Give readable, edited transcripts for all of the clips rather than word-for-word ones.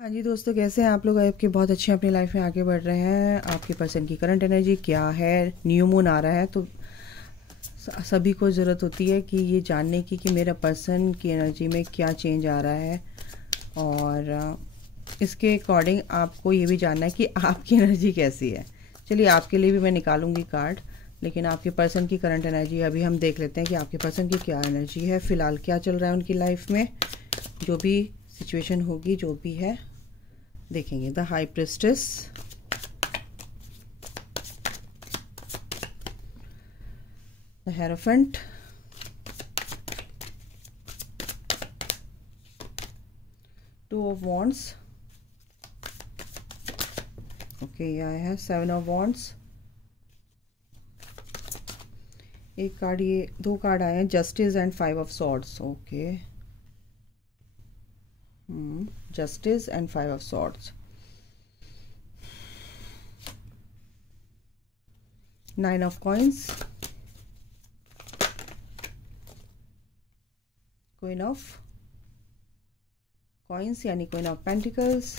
हाँ जी दोस्तों, कैसे हैं आप लोग। आपके बहुत अच्छे अपनी लाइफ में आगे बढ़ रहे हैं। आपके पर्सन की करंट एनर्जी क्या है। न्यू मून आ रहा है तो सभी को ज़रूरत होती है कि ये जानने की कि मेरा पर्सन की एनर्जी में क्या चेंज आ रहा है। और इसके अकॉर्डिंग आपको ये भी जानना है कि आपकी एनर्जी कैसी है। चलिए, आपके लिए भी मैं निकालूंगी कार्ड, लेकिन आपके पर्सन की करंट एनर्जी अभी हम देख लेते हैं कि आपके पर्सन की क्या एनर्जी है, फ़िलहाल क्या चल रहा है उनकी लाइफ में। जो भी सिचुएशन होगी, जो भी है, देखेंगे। The high priestess, the hierophant, two of wands, okay, यह है सेवन ऑफ वॉन्ड्स। एक कार्ड, ये दो कार्ड आए हैं, justice and five of swords. Okay, justice and five of swords. Nine of coins, queen of coins यानी queen of pentacles,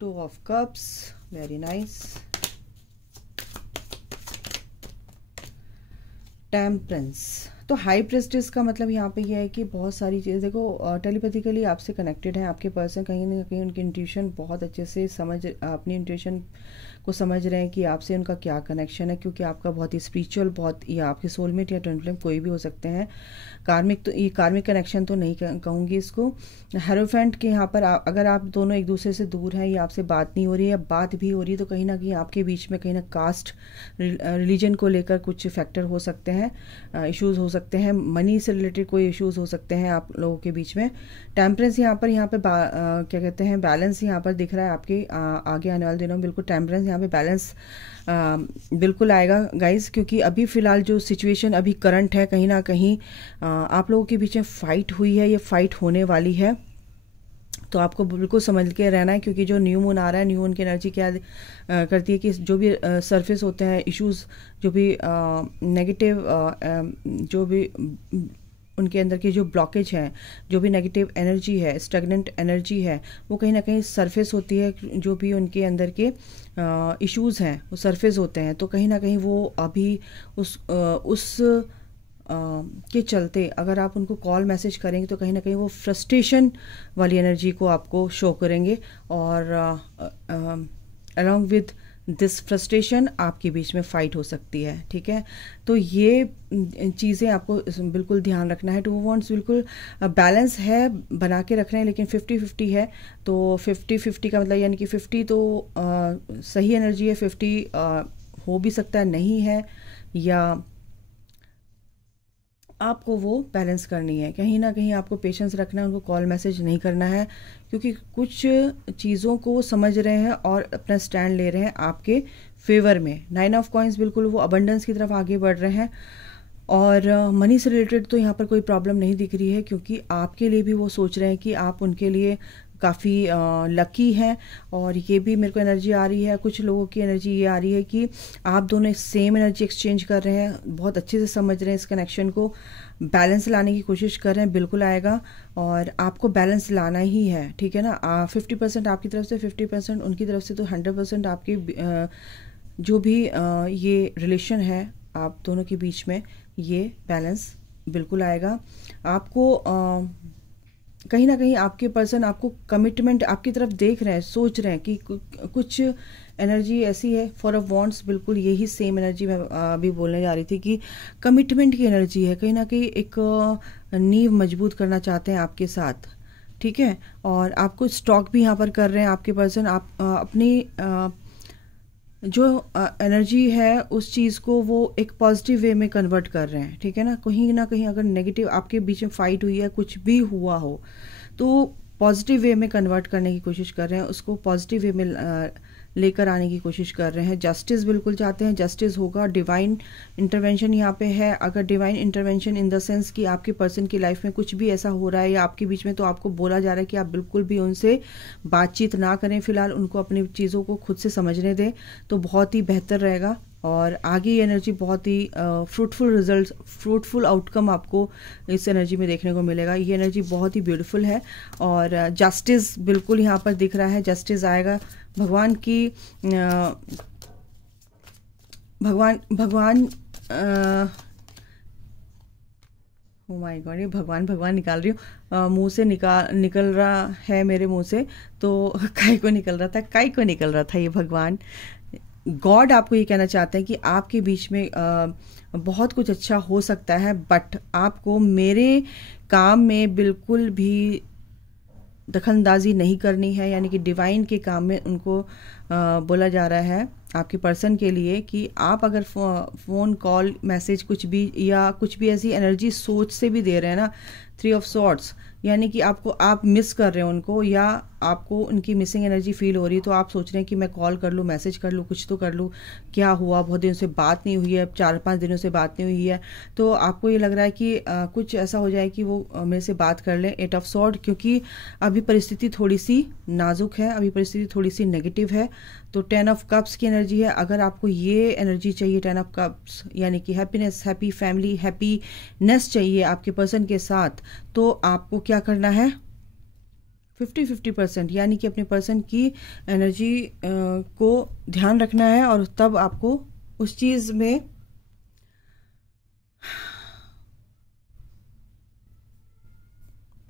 two of cups, very nice, temperance. तो high priestess का मतलब यहाँ पे यह है कि बहुत सारी चीज़ें, देखो, टेलीपैथिकली आपसे कनेक्टेड है आपके पर्सन। कहीं ना कहीं उनकी इंट्यूशन बहुत अच्छे से अपनी इंट्यूशन को समझ रहे हैं कि आपसे उनका क्या कनेक्शन है, क्योंकि आपका बहुत ही स्पिरिचुअल, बहुत या आपके सोलमेट या ट्विन फ्लेम कोई भी हो सकते हैं। कार्मिक, तो ये कार्मिक कनेक्शन तो नहीं कहूँगी इसको। हेरोफेंट के यहाँ पर अगर आप दोनों एक दूसरे से दूर हैं या आपसे बात नहीं हो रही है या बात भी हो रही है, तो कहीं ना कहीं आपके बीच में कहीं ना कास्ट, रिलीजन को लेकर कुछ फैक्टर हो सकते हैं, इश्यूज हो सकते हैं, मनी से रिलेटेड कोई इश्यूज हो सकते हैं आप लोगों के बीच में। टेम्परेंस यहाँ पे क्या कहते हैं, बैलेंस यहाँ पर दिख रहा है आपके आगे आने वाले दिनों में। बिल्कुल टेम्परेंस यहाँ पे बैलेंस बिल्कुल आएगा गाइस, क्योंकि अभी फ़िलहाल जो सिचुएशन अभी करंट है, कहीं ना कहीं आप लोगों के बीच में फाइट हुई है, ये फाइट होने वाली है। तो आपको बिल्कुल समझ के रहना है, क्योंकि जो न्यू मून आ रहा है, न्यू मून की एनर्जी क्या करती है कि जो भी सरफेस होते हैं इश्यूज, जो भी नेगेटिव, जो भी उनके अंदर की जो ब्लॉकेज है, जो भी नेगेटिव एनर्जी है, स्टैग्नेंट एनर्जी है, वो कहीं ना कहीं सरफेस होती है। जो भी उनके अंदर के इश्यूज हैं वो सरफेस होते हैं। तो कहीं ना कहीं वो अभी उस के चलते अगर आप उनको कॉल मैसेज करेंगे तो कहीं ना कहीं वो फ्रस्ट्रेशन वाली एनर्जी को आपको शो करेंगे, और अलॉन्ग विद दिस फ्रस्ट्रेशन आपके बीच में फ़ाइट हो सकती है। ठीक है, तो ये चीज़ें आपको बिल्कुल ध्यान रखना है। टू वॉन्ट्स बिल्कुल बैलेंस है, बना के रख रहे हैं, लेकिन 50-50 है। तो 50-50 का मतलब यानी कि 50 तो सही एनर्जी है, 50 हो भी सकता है नहीं है, या आपको वो बैलेंस करनी है। कहीं ना कहीं आपको पेशेंस रखना है, उनको कॉल मैसेज नहीं करना है, क्योंकि कुछ चीज़ों को वो समझ रहे हैं और अपना स्टैंड ले रहे हैं आपके फेवर में। नाइन ऑफ कॉइन्स, बिल्कुल वो अबंडेंस की तरफ आगे बढ़ रहे हैं। और मनी से रिलेटेड तो यहाँ पर कोई प्रॉब्लम नहीं दिख रही है, क्योंकि आपके लिए भी वो सोच रहे हैं कि आप उनके लिए काफ़ी लकी हैं। और ये भी मेरे को एनर्जी आ रही है, कुछ लोगों की एनर्जी ये आ रही है कि आप दोनों सेम एनर्जी एक्सचेंज कर रहे हैं, बहुत अच्छे से समझ रहे हैं इस कनेक्शन को, बैलेंस लाने की कोशिश कर रहे हैं। बिल्कुल आएगा, और आपको बैलेंस लाना ही है। ठीक है ना, 50% आपकी तरफ से, 50% उनकी तरफ से, तो 100% आपकी जो भी ये रिलेशन है आप दोनों के बीच में, ये बैलेंस बिल्कुल आएगा। आपको कहीं ना कहीं आपके पर्सन आपको कमिटमेंट आपकी तरफ देख रहे हैं, सोच रहे हैं कि कुछ एनर्जी ऐसी है। फॉर अ वॉन्ट्स, बिल्कुल यही सेम एनर्जी मैं अभी बोलने जा रही थी कि कमिटमेंट की एनर्जी है। कहीं ना कहीं एक नींव मजबूत करना चाहते हैं आपके साथ। ठीक है, और आपको स्टॉक भी यहाँ पर कर रहे हैं आपके पर्सन। आप अपनी जो एनर्जी है उस चीज़ को वो एक पॉजिटिव वे में कन्वर्ट कर रहे हैं। ठीक है ना कहीं अगर नेगेटिव आपके बीच में फाइट हुई है, कुछ भी हुआ हो, तो पॉजिटिव वे में कन्वर्ट करने की कोशिश कर रहे हैं, उसको पॉजिटिव वे में लेकर आने की कोशिश कर रहे हैं। जस्टिस बिल्कुल चाहते हैं, जस्टिस होगा। डिवाइन इंटरवेंशन यहाँ पे है। अगर divine intervention in the sense कि आपके पर्सन की लाइफ में कुछ भी ऐसा हो रहा है या आपके बीच में, तो आपको बोला जा रहा है कि आप बिल्कुल भी उनसे बातचीत ना करें, फिलहाल उनको अपनी चीज़ों को खुद से समझने दें, तो बहुत ही बेहतर रहेगा। और आगे ये एनर्जी बहुत ही फ्रूटफुल रिजल्ट्स, फ्रूटफुल आउटकम आपको इस एनर्जी में देखने को मिलेगा। ये एनर्जी बहुत ही ब्यूटीफुल है और जस्टिस बिल्कुल यहाँ पर दिख रहा है, जस्टिस आएगा। भगवान की भगवान ओ माय गॉड, ये भगवान भगवान निकाल रही हूँ, मुंह से निकल रहा है मेरे मुंह से, तो काय को निकल रहा था, काय को निकल रहा था ये भगवान गॉड आपको ये कहना चाहते हैं कि आपके बीच में बहुत कुछ अच्छा हो सकता है, बट आपको मेरे काम में बिल्कुल भी दखलंदाजी नहीं करनी है। यानी कि डिवाइन के काम में उनको बोला जा रहा है आपके पर्सन के लिए कि आप अगर फ़ोन कॉल मैसेज कुछ भी या कुछ भी ऐसी एनर्जी सोच से भी दे रहे हैं ना, 3 ऑफ सॉर्ड्स, यानी कि आपको आप मिस कर रहे हो उनको या आपको उनकी मिसिंग एनर्जी फील हो रही है, तो आप सोच रहे हैं कि मैं कॉल कर लूँ, मैसेज कर लूँ, कुछ तो कर लूँ, क्या हुआ, बहुत दिनों से बात नहीं हुई है, 4-5 दिनों से बात नहीं हुई है, तो आपको ये लग रहा है कि कुछ ऐसा हो जाए कि वो मेरे से बात कर लें। 8 ऑफ सॉर्ड, क्योंकि अभी परिस्थिति थोड़ी सी नाजुक है, अभी परिस्थिति थोड़ी सी नेगेटिव है। तो 10 ऑफ कप्स की एनर्जी है। अगर आपको ये एनर्जी चाहिए 10 ऑफ कप्स यानी कि हैप्पीनेस, हैप्पी फैमिली, हैप्पीनेस चाहिए आपके पर्सन के साथ, तो आपको क्या करना है, 50-50% यानी कि अपने पर्सन की एनर्जी को ध्यान रखना है और तब आपको उस चीज़ में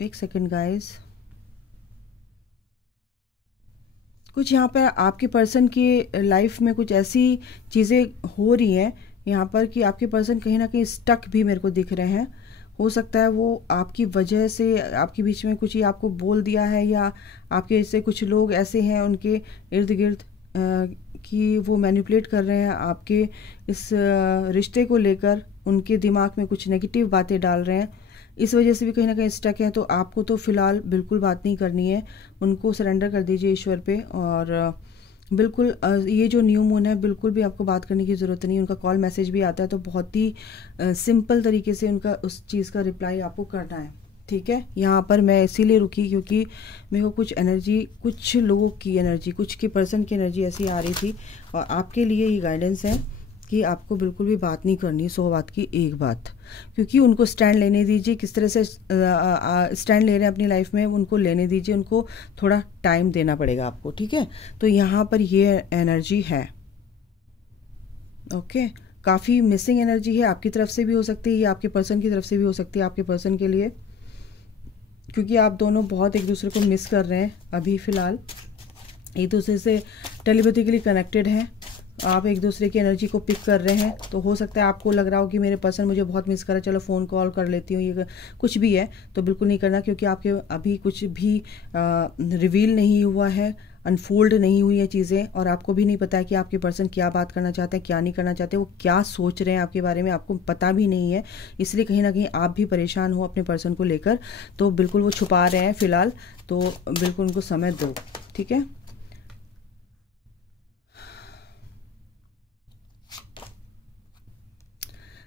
एक सेकेंड गाइस, कुछ यहाँ पर आपके पर्सन की लाइफ में कुछ ऐसी चीज़ें हो रही हैं यहाँ पर कि आपके पर्सन कहीं ना कहीं स्टक भी मेरे को दिख रहे हैं। हो सकता है वो आपकी वजह से आपके बीच में कुछ ही आपको बोल दिया है, या आपके जैसे कुछ लोग ऐसे हैं उनके इर्द गिर्द कि वो मैनिपुलेट कर रहे हैं आपके इस रिश्ते को लेकर, उनके दिमाग में कुछ नेगेटिव बातें डाल रहे हैं, इस वजह से भी कहीं ना कहीं स्टक है। तो आपको तो फिलहाल बिल्कुल बात नहीं करनी है, उनको सरेंडर कर दीजिए ईश्वर पे। और बिल्कुल ये जो न्यू मून है बिल्कुल भी आपको बात करने की ज़रूरत नहीं, उनका कॉल मैसेज भी आता है तो बहुत ही सिंपल तरीके से उनका उस चीज़ का रिप्लाई आपको करना है, ठीक है। यहाँ पर मैं इसीलिए रुकी क्योंकि मेरे को कुछ एनर्जी, कुछ लोगों की एनर्जी, कुछ के पर्सन की एनर्जी ऐसी आ रही थी, और आपके लिए ये गाइडेंस है कि आपको बिल्कुल भी बात नहीं करनी, 100 बात की एक बात, क्योंकि उनको स्टैंड लेने दीजिए। किस तरह से स्टैंड ले रहे हैं अपनी लाइफ में, उनको लेने दीजिए, उनको थोड़ा टाइम देना पड़ेगा आपको, ठीक है। तो यहाँ पर ये एनर्जी है, ओके। काफ़ी मिसिंग एनर्जी है, आपकी तरफ से भी हो सकती है, ये आपके पर्सन की तरफ से भी हो सकती है आपके पर्सन के लिए, क्योंकि आप दोनों बहुत एक दूसरे को मिस कर रहे हैं अभी फ़िलहाल, एक दूसरे से टेलीपैथिकली कनेक्टेड हैं, आप एक दूसरे की एनर्जी को पिक कर रहे हैं। तो हो सकता है आपको लग रहा हो कि मेरे पर्सन मुझे बहुत मिस कर रहा है, चलो फ़ोन कॉल कर लेती हूँ, ये कुछ भी है तो बिल्कुल नहीं करना, क्योंकि आपके अभी कुछ भी रिवील नहीं हुआ है, अनफोल्ड नहीं हुई है चीज़ें, और आपको भी नहीं पता है कि आपके पर्सन क्या बात करना चाहते हैं, क्या नहीं करना चाहते, वो क्या सोच रहे हैं आपके बारे में, आपको पता भी नहीं है। इसलिए कहीं ना कहीं आप भी परेशान हो अपने पर्सन को लेकर, तो बिल्कुल वो छुपा रहे हैं फ़िलहाल, तो बिल्कुल उनको समय दो, ठीक है।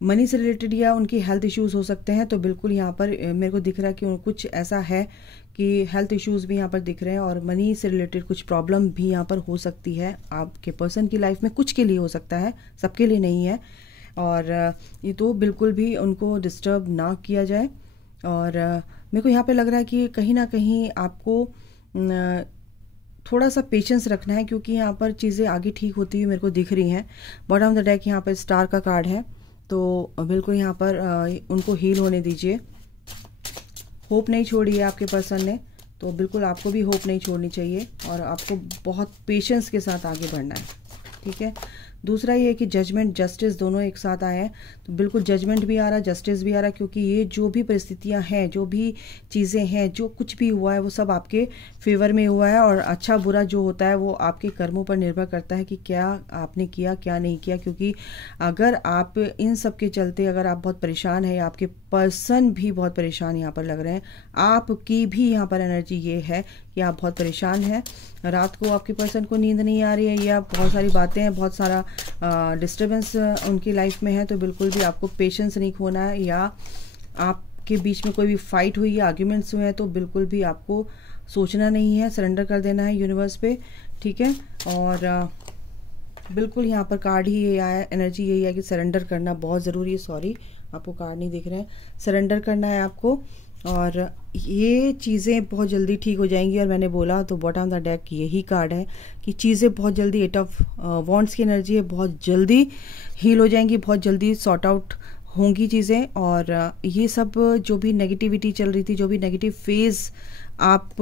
मनी से रिलेटेड या उनकी हेल्थ इश्यूज हो सकते हैं, तो बिल्कुल यहाँ पर मेरे को दिख रहा है कि कुछ ऐसा है कि हेल्थ इश्यूज भी यहाँ पर दिख रहे हैं, और मनी से रिलेटेड कुछ प्रॉब्लम भी यहाँ पर हो सकती है आपके पर्सन की लाइफ में, कुछ के लिए हो सकता है, सबके लिए नहीं है। और ये तो बिल्कुल भी उनको डिस्टर्ब ना किया जाए। और मेरे को यहाँ पे लग रहा है कि कहीं ना कहीं आपको थोड़ा सा पेशेंस रखना है, क्योंकि यहाँ पर चीज़ें आगे ठीक होती हुई मेरे को दिख रही हैं। बॉटम ऑफ द डेक यहाँ पर स्टार का कार्ड है, तो बिल्कुल यहाँ पर उनको हील होने दीजिए। होप नहीं छोड़ी है आपके पर्सन ने, तो बिल्कुल आपको भी होप नहीं छोड़नी चाहिए, और आपको बहुत पेशेंस के साथ आगे बढ़ना है, ठीक है। दूसरा ये है कि जजमेंट, जस्टिस दोनों एक साथ आए हैं, तो बिल्कुल जजमेंट भी आ रहा है, जस्टिस भी आ रहा है, क्योंकि ये जो भी परिस्थितियां हैं, जो भी चीज़ें हैं, जो कुछ भी हुआ है वो सब आपके फेवर में हुआ है। और अच्छा बुरा जो होता है वो आपके कर्मों पर निर्भर करता है कि क्या आपने किया, क्या नहीं किया। क्योंकि अगर आप इन सब के चलते अगर आप बहुत परेशान हैं, या आपके पर्सन भी बहुत परेशान यहाँ पर लग रहे हैं, आपकी भी यहाँ पर एनर्जी ये है कि आप बहुत परेशान हैं, रात को आपके पर्सन को नींद नहीं आ रही है, या बहुत सारी बातें हैं, बहुत सारा डिस्टर्बेंस उनकी लाइफ में है, तो बिल्कुल भी आपको पेशेंस नहीं खोना है। या आपके बीच में कोई भी फाइट हुई या आर्ग्यूमेंट्स हुए हैं, तो बिल्कुल भी आपको सोचना नहीं है, सरेंडर कर देना है यूनिवर्स पे, ठीक है। और बिल्कुल यहाँ पर कार्ड ही ये आया, एनर्जी यही है कि सरेंडर करना बहुत ज़रूरी है। सॉरी आपको कार्ड नहीं दिख रहे हैं, सरेंडर करना है आपको, और ये चीज़ें बहुत जल्दी ठीक हो जाएंगी। और मैंने बोला तो बॉटम ऑफ द डेक यही कार्ड है कि चीज़ें बहुत जल्दी, 8 ऑफ वॉन्ड्स की एनर्जी है, बहुत जल्दी हील हो जाएंगी, बहुत जल्दी सॉर्ट आउट होंगी चीज़ें। और ये सब जो भी नेगेटिविटी चल रही थी, जो भी नेगेटिव फेज़ आप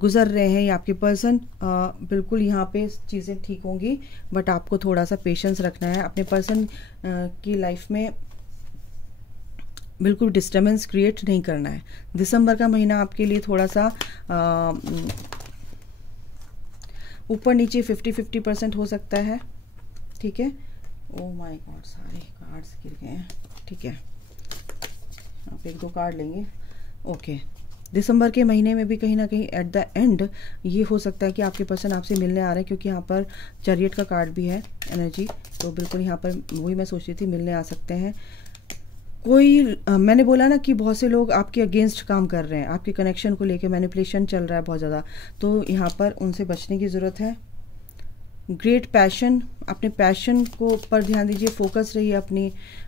गुजर रहे हैं या आपके पर्सन, बिल्कुल यहाँ पे चीज़ें ठीक होंगी। बट आपको थोड़ा सा पेशेंस रखना है अपने पर्सन की लाइफ में, बिल्कुल डिस्टर्बेंस क्रिएट नहीं करना है। दिसंबर का महीना आपके लिए थोड़ा सा ऊपर नीचे 50-50% हो सकता है, ठीक है। ओ माय गॉड, सारे कार्ड्स गिर गए हैं, ठीक है। आप 1-2 कार्ड लेंगे, ओके। दिसंबर के महीने में भी कहीं ना कहीं एट द एंड ये हो सकता है कि आपके पर्सन आपसे मिलने आ रहे हैं, क्योंकि यहाँ पर चैरियट का कार्ड भी है एनर्जी, तो बिल्कुल यहाँ पर वही मैं सोच रही थी, मिलने आ सकते हैं। कोई मैंने बोला ना कि बहुत से लोग आपके अगेंस्ट काम कर रहे हैं, आपके कनेक्शन को लेके मैनिपुलेशन चल रहा है बहुत ज़्यादा, तो यहाँ पर उनसे बचने की ज़रूरत है। ग्रेट पैशन, अपने पैशन को पर ध्यान दीजिए, फोकस रहिए, अपनी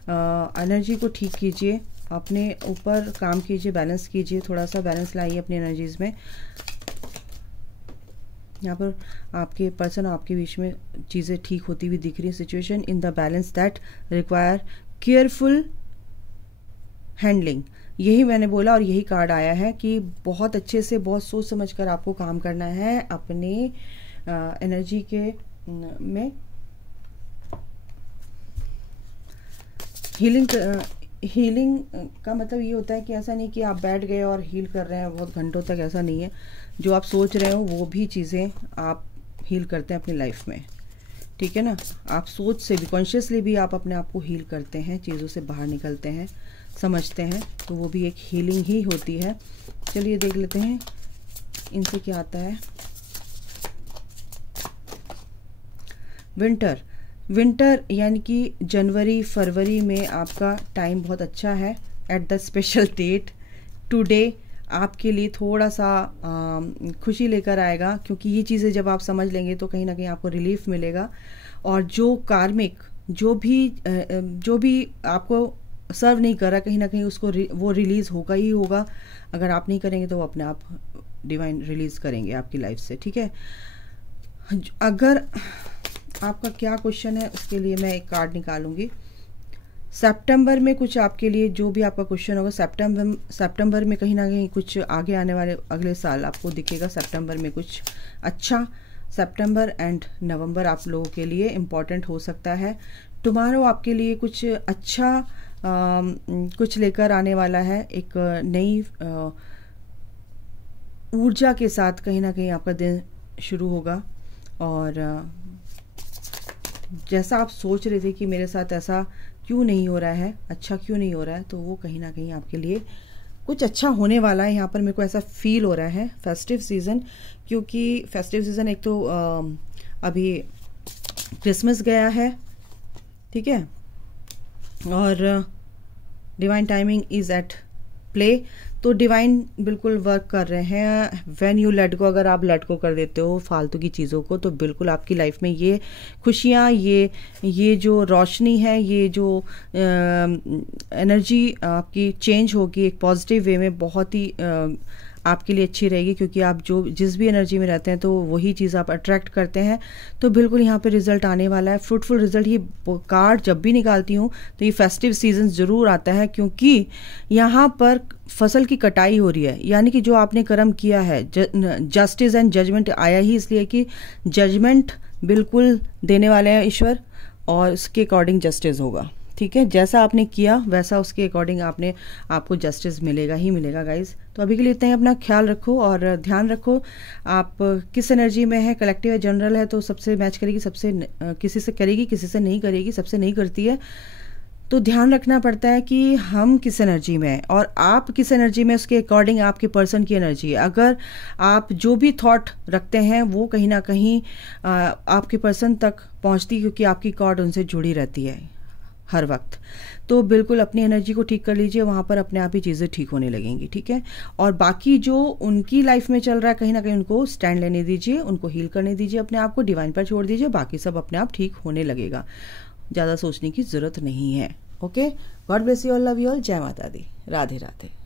एनर्जी को ठीक कीजिए, अपने ऊपर काम कीजिए, बैलेंस कीजिए, थोड़ा सा बैलेंस लाइए अपनी एनर्जीज में। यहाँ पर आपके पर्सन आपके बीच में चीज़ें ठीक होती हुई दिख रही है। Situation in the balance that require careful handling, यही मैंने बोला और यही कार्ड आया है कि बहुत अच्छे से, बहुत सोच समझ कर आपको काम करना है अपने एनर्जी के में। हीलिंग का मतलब ये होता है कि ऐसा नहीं कि आप बैठ गए और हील कर रहे हैं बहुत घंटों तक, ऐसा नहीं है। जो आप सोच रहे हो वो भी चीज़ें आप हील करते हैं अपनी लाइफ में, ठीक है ना। आप सोच से भी, कॉन्शियसली भी आप अपने आप को हील करते हैं, चीज़ों से बाहर निकलते हैं, समझते हैं, तो वो भी एक हीलिंग ही होती है। चलिए देख लेते हैं इनसे क्या आता है। विंटर यानी कि जनवरी फरवरी में आपका टाइम बहुत अच्छा है। At the special date today आपके लिए थोड़ा सा खुशी लेकर आएगा, क्योंकि ये चीज़ें जब आप समझ लेंगे तो कहीं ना कहीं आपको रिलीफ मिलेगा। और जो कार्मिक जो भी आपको सर्व नहीं कर रहा, कहीं ना कहीं उसको वो रिलीज़ होगा ही होगा। अगर आप नहीं करेंगे तो वो अपने आप डिवाइन रिलीज़ करेंगे आपकी लाइफ से, ठीक है। अगर आपका क्या क्वेश्चन है उसके लिए मैं एक कार्ड निकालूंगी। सितंबर में कुछ आपके लिए जो भी आपका क्वेश्चन होगा, सितंबर में कहीं ना कहीं कुछ आगे आने वाले अगले साल आपको दिखेगा। सितंबर में कुछ अच्छा, सितंबर एंड नवंबर आप लोगों के लिए इम्पॉर्टेंट हो सकता है। टुमारो आपके लिए कुछ अच्छा कुछ लेकर आने वाला है, एक नई ऊर्जा के साथ कहीं ना कहीं आपका दिन शुरू होगा। और जैसा आप सोच रहे थे कि मेरे साथ ऐसा क्यों नहीं हो रहा है, अच्छा क्यों नहीं हो रहा है, तो वो कहीं ना कहीं आपके लिए कुछ अच्छा होने वाला है। यहाँ पर मेरे को ऐसा फील हो रहा है। फेस्टिव सीज़न, क्योंकि फेस्टिव सीज़न एक तो अभी क्रिसमस गया है, ठीक है, और divine timing is at play, तो डिवाइन बिल्कुल वर्क कर रहे हैं। व्हेन यू लेट गो, अगर आप लेट गो कर देते हो फालतू की चीज़ों को, तो बिल्कुल आपकी लाइफ में ये खुशियाँ, ये जो रोशनी है, ये जो एनर्जी आपकी चेंज होगी एक पॉजिटिव वे में, बहुत ही आपके लिए अच्छी रहेगी। क्योंकि आप जिस भी एनर्जी में रहते हैं तो वही चीज़ आप अट्रैक्ट करते हैं। तो बिल्कुल यहाँ पे रिजल्ट आने वाला है, फ्रूटफुल रिजल्ट। ये कार्ड जब भी निकालती हूँ तो ये फेस्टिव सीजन ज़रूर आता है, क्योंकि यहाँ पर फसल की कटाई हो रही है। यानी कि जो आपने कर्म किया है, जस्टिस एंड जजमेंट आया ही इसलिए कि जजमेंट बिल्कुल देने वाले हैं ईश्वर, और उसके अकॉर्डिंग जस्टिस होगा, ठीक है। जैसा आपने किया वैसा उसके अकॉर्डिंग आपको जस्टिस मिलेगा ही मिलेगा गाइज। तो अभी के लिए इतना ही, अपना ख्याल रखो और ध्यान रखो आप किस एनर्जी में है। कलेक्टिव है, जनरल है, तो सबसे मैच करेगी, सबसे किसी से करेगी, किसी से नहीं करेगी, सबसे नहीं करती है। तो ध्यान रखना पड़ता है कि हम किस एनर्जी में हैं और आप किस एनर्जी में, उसके अकॉर्डिंग आपके पर्सन की एनर्जी है। अगर आप जो भी थॉट रखते हैं वो कहीं ना कहीं आपके पर्सन तक पहुंचती, क्योंकि आपकी कॉर्ड उनसे जुड़ी रहती है। हर वक्त। तो बिल्कुल अपनी एनर्जी को ठीक कर लीजिए, वहाँ पर अपने आप ही चीज़ें ठीक होने लगेंगी, ठीक है। और बाकी जो उनकी लाइफ में चल रहा है कहीं ना कहीं उनको स्टैंड लेने दीजिए, उनको हील करने दीजिए, अपने आप को डिवाइन पर छोड़ दीजिए, बाकी सब अपने आप ठीक होने लगेगा, ज़्यादा सोचने की ज़रूरत नहीं है। Okay, God bless you all, love you all, जय माता दी, राधे राधे।